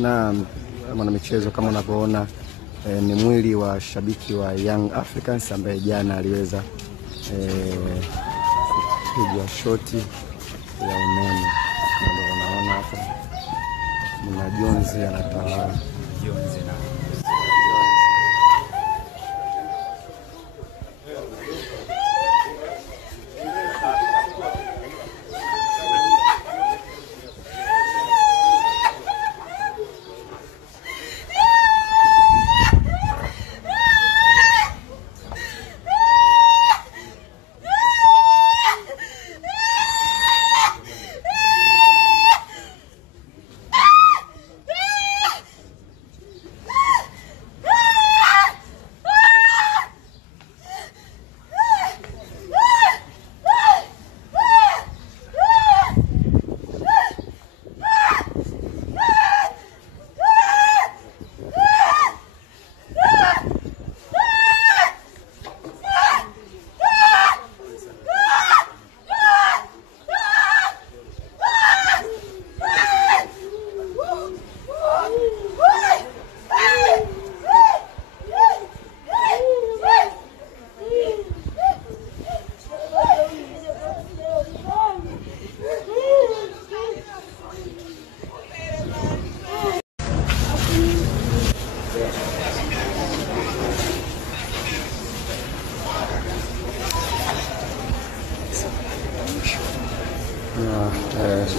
Na mwanamichezo, kama unavyoona ni mwili wa shabiki wa Young Africans ambaye jana aliweza kupigwa shoti ya umeme. Ndio unaona hapa ni majonzi yanatawala.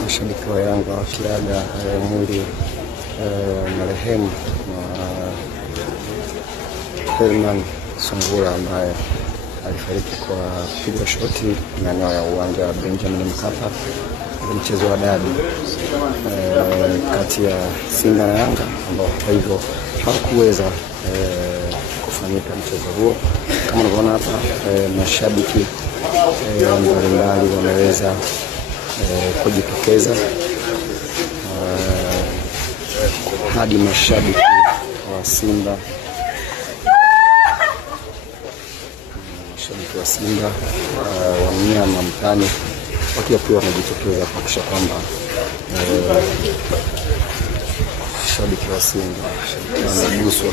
Mashabiki wa Yanga wakiaga mwili marehemu Herman Sungura ambaye alifariki kwa kupigwa shoti maeneo ya uwanja wa Benjamin Mkapa kwenye mchezo wa dabi kati ya Simba na Yanga, ambao kwa hivyo hakuweza kufanyika mchezo huo. Kama unavyoona hapa mashabiki mbalimbali wameweza kujitokeza hadi mashabiki wa Simba wa mnyama mtani wakiwa pia wamejitokeza kuhakikisha kwamba shabiki wa Simba wanaguswa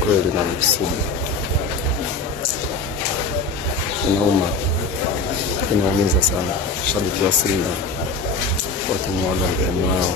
kweli na msiba. Inaumiza sana shabiki wa Simba wakimwaga mpendwa wao.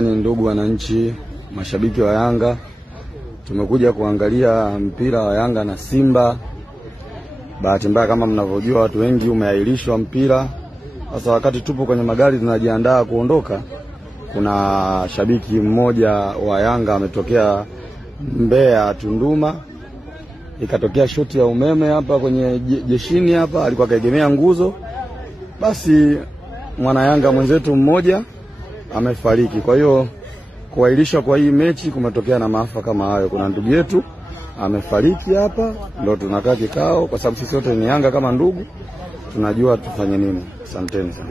Ndugu wananchi, mashabiki wa Yanga, tumekuja kuangalia mpira wa Yanga na Simba. Bahati mbaya kama mnavyojua watu wengi umeahirishwa mpira. Sasa wakati tupo kwenye magari tunajiandaa kuondoka, kuna shabiki mmoja wa Yanga ametokea Mbeya Tunduma, ikatokea shoti ya umeme hapa kwenye jeshini hapa, alikuwa kaegemea nguzo. Basi mwana Yanga mwenzetu mmoja amefariki. Kwa hiyo kuahirishwa kwa hii mechi kumetokea na maafa kama hayo. Kuna ndugu yetu amefariki hapa, ndio tunakaa kikao kwa sababu sisi wote ni Yanga kama ndugu, tunajua tufanye nini. Asanteni sana.